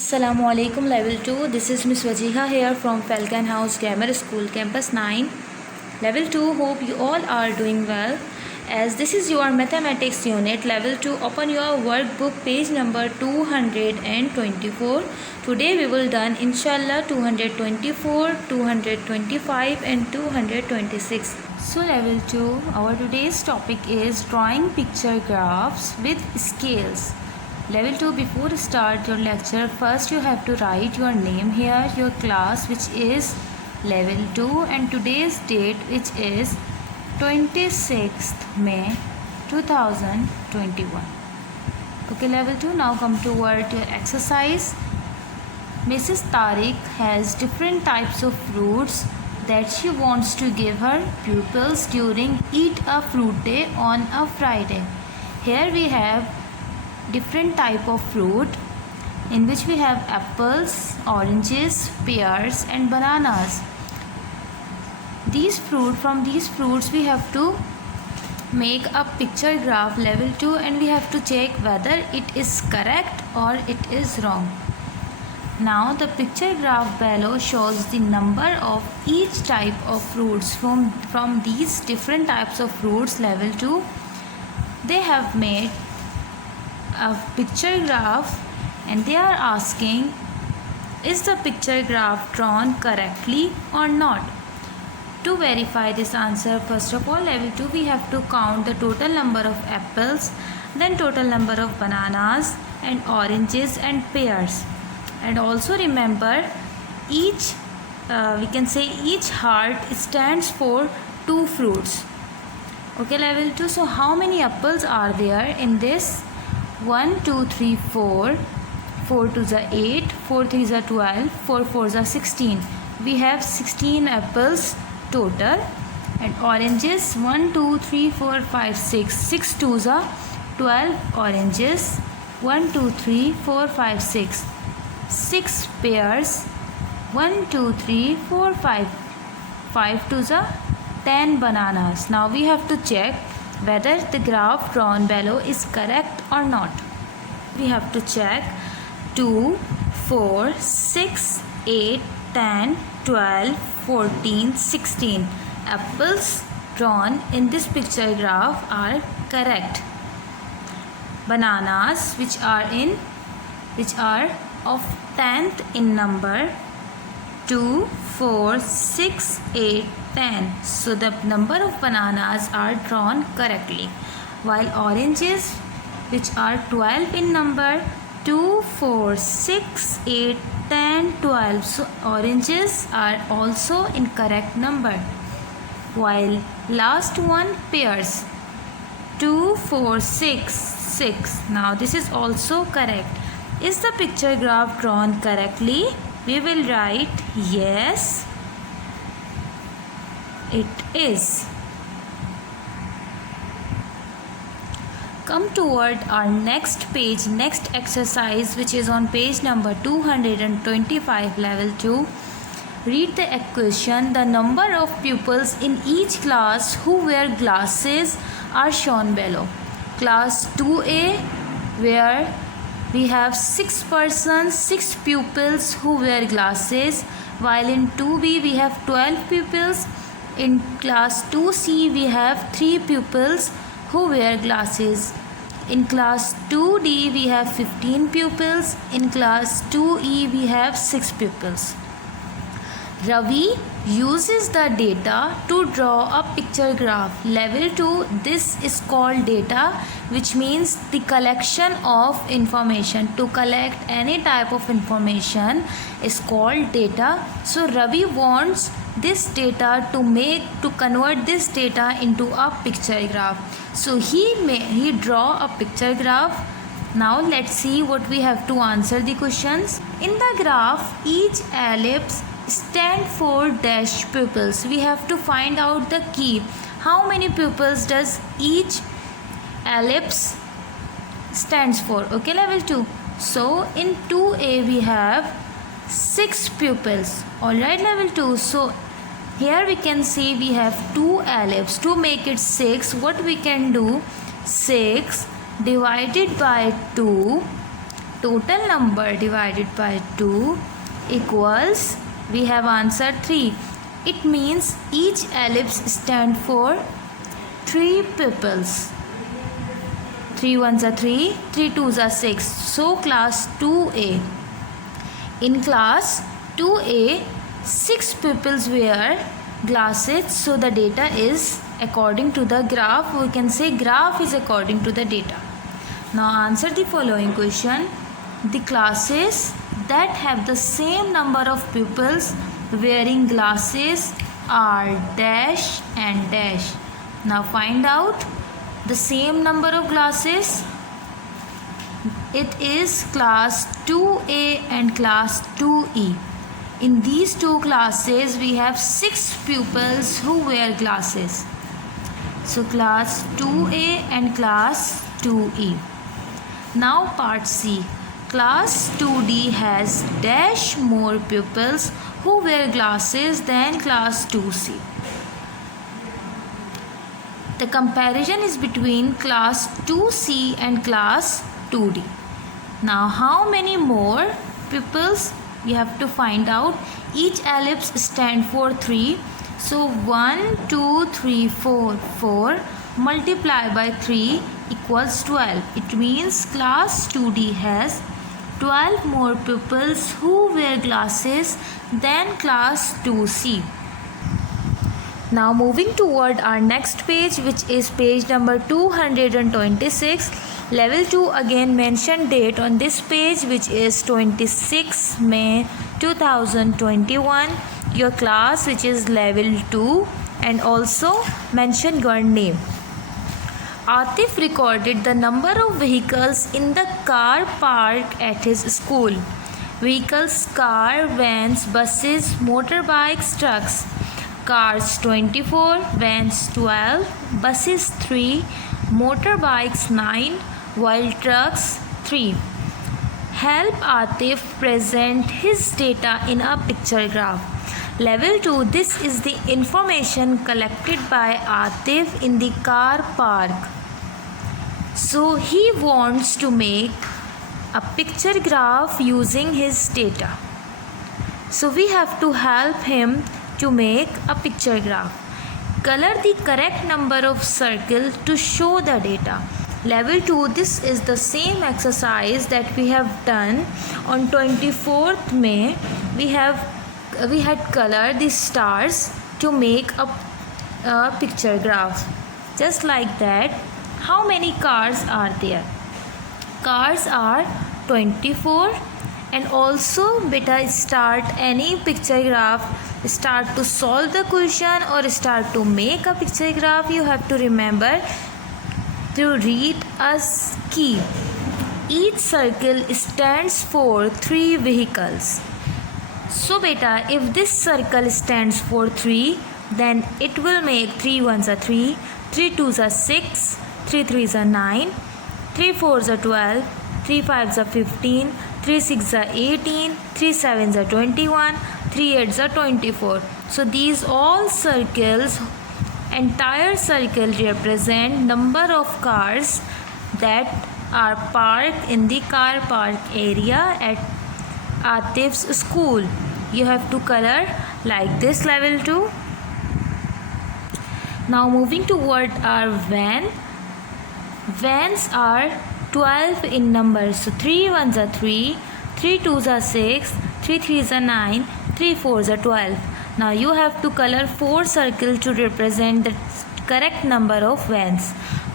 Assalamualaikum Level 2. This is Miss Wajiha here from Falcon House Grammar School Campus 9. Level 2. Hope you all are doing well. As this is your mathematics unit Level 2, open your workbook page number 224. Today we will done inshallah 224, 225 and 226. So Level 2, our today's topic is drawing picture graphs with scales. Level 2, before start your lecture, first you have to write your name here, your class which is Level 2 and today's date which is 26th May 2021. Okay Level 2, now come toward your exercise. Mrs. Tariq has different types of fruits that she wants to give her pupils during Eat a Fruit Day on a Friday. Here we have different type of fruit in which we have apples, oranges, pears and bananas. From these fruits we have to make a picture graph Level 2 and we have to check whether it is correct or it is wrong. Now the picture graph below shows the number of each type of fruits from these different types of fruits Level 2. They have made a picture graph and they are asking, is the picture graph drawn correctly or not? To verify this answer, first of all Level 2 we have to count the total number of apples, then total number of bananas and oranges and pears, and also remember each heart stands for 2 fruits. Okay Level 2, so how many apples are there in this? 1, 2, 3, 4, 4 2s are 8, 4 3s are 12, 4 4s are 16. We have 16 apples total. And oranges 1, 2, 3, 4, 5, 6. 6 2s are 12 oranges. 1, 2, 3, 4, 5, 6. 6 pears. 1, 2, 3, 4, 5. 5 2s are 10 bananas. Now we have to check whether the graph drawn below is correct or not. We have to check 2, 4, 6, 8, 10, 12, 14, 16. Apples drawn in this picture graph are correct. Bananas which are of 10th in number 2, 4, 6, 8, 10. So the number of bananas are drawn correctly. While oranges which are 12 in number 2, 4, 6, 8, 10, 12. So oranges are also in correct number. While last one pears 2, 4, 6, 6. Now this is also correct. Is the picture graph drawn correctly? We will write yes, it is. Come toward our next page, next exercise which is on page number 225 Level 2. Read the equation. The number of pupils in each class who wear glasses are shown below. Class 2A where we have 6 persons, 6 pupils who wear glasses, while in 2B we have 12 pupils. In class 2C we have 3 pupils who wear glasses. In class 2D we have 15 pupils. In class 2E we have 6 pupils. Ravi uses the data to draw a picture graph. Level 2, this is called data, which means the collection of information. To collect any type of information is called data. So Ravi wants this data to convert this data into a picture graph. So he draw a picture graph. Now let's see what we have to answer the questions. In the graph, each ellipse stand for dash pupils. We have to find out the key. How many pupils does each ellipse stands for? Okay Level 2. So in 2A we have 6 pupils. Alright Level 2. So here we can see we have 2 ellipses. To make it 6, what we can do? 6 divided by 2 total number divided by 2 equals, we have answered 3. It means each ellipse stands for 3 pupils. 3 ones are 3, 3 twos are 6. So class 2A. In class 2A, 6 pupils wear glasses. So the data is according to the graph. We can say graph is according to the data. Now answer the following question. The classes that have the same number of pupils wearing glasses are dash and dash. Now find out the same number of glasses. It is class 2A and class 2E. In these two classes we have 6 pupils who wear glasses. So class 2A and class 2E. Now part C. Class 2D has dash more pupils who wear glasses than class 2C. The comparison is between class 2C and class 2D. Now how many more pupils? You have to find out. Each ellipse stands for 3. So 1, 2, 3, 4. 4 multiplied by 3 equals 12. It means class 2D has 12 more pupils who wear glasses than class 2C. Now moving toward our next page, which is page number 226. Level 2 again mention date on this page, which is 26 May 2021. Your class, which is level 2, and also mention your name. Atif recorded the number of vehicles in the car park at his school. Vehicles, car, vans, buses, motorbikes, trucks. Cars 24, vans 12, buses 3, motorbikes 9, while trucks 3. Help Atif present his data in a picture graph. Level 2, this is the information collected by Atif in the car park. So he wants to make a picture graph using his data. So we have to help him to make a picture graph. Color the correct number of circles to show the data. Level 2, this is the same exercise that we have done on 24th May. We had colored the stars to make a picture graph. Just like that. How many cars are there? Cars are 24. And also beta, start any picture graph, start to solve the question or start to make a picture graph, you have to remember to read a scheme. Each circle stands for 3 vehicles. So beta, if this circle stands for 3, then it will make 3 ones are 3, 3 twos are 6, 3 threes are 9, 3 fours are 12, 3 fives are 15, 3 6 are 18, 3 7s are 21, 3 8s are 24. So these all circles, entire circle represent number of cars that are parked in the car park area at Atif's school. You have to color like this, level 2. Now moving toward our van. Vans are 12 in number. So 3 ones are 3, 3 twos are 6, 3 threes are 9, 3 fours are 12. Now you have to color 4 circles to represent the correct number of vans.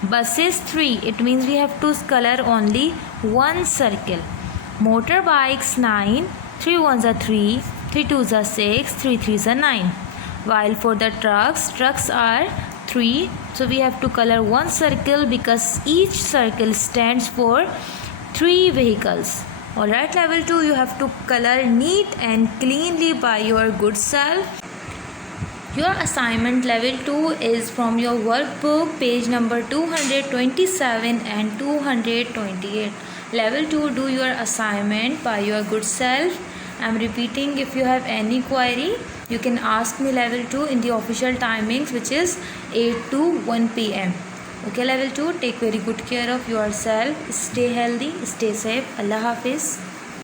Buses 3, it means we have to color only 1 circle. Motorbikes 9, 3 ones are 3, 3 twos are 6, 3 threes are 9. While for the trucks are 3. So we have to color 1 circle because each circle stands for 3 vehicles. Alright, level 2, you have to color neat and cleanly by your good self. Your assignment level 2 is from your workbook, page number 227 and 228. Level 2, do your assignment by your good self. I am repeating, if you have any query, you can ask me level 2 in the official timings, which is 8 to 1 p.m. Okay, level 2, take very good care of yourself. Stay healthy, stay safe. Allah Hafiz.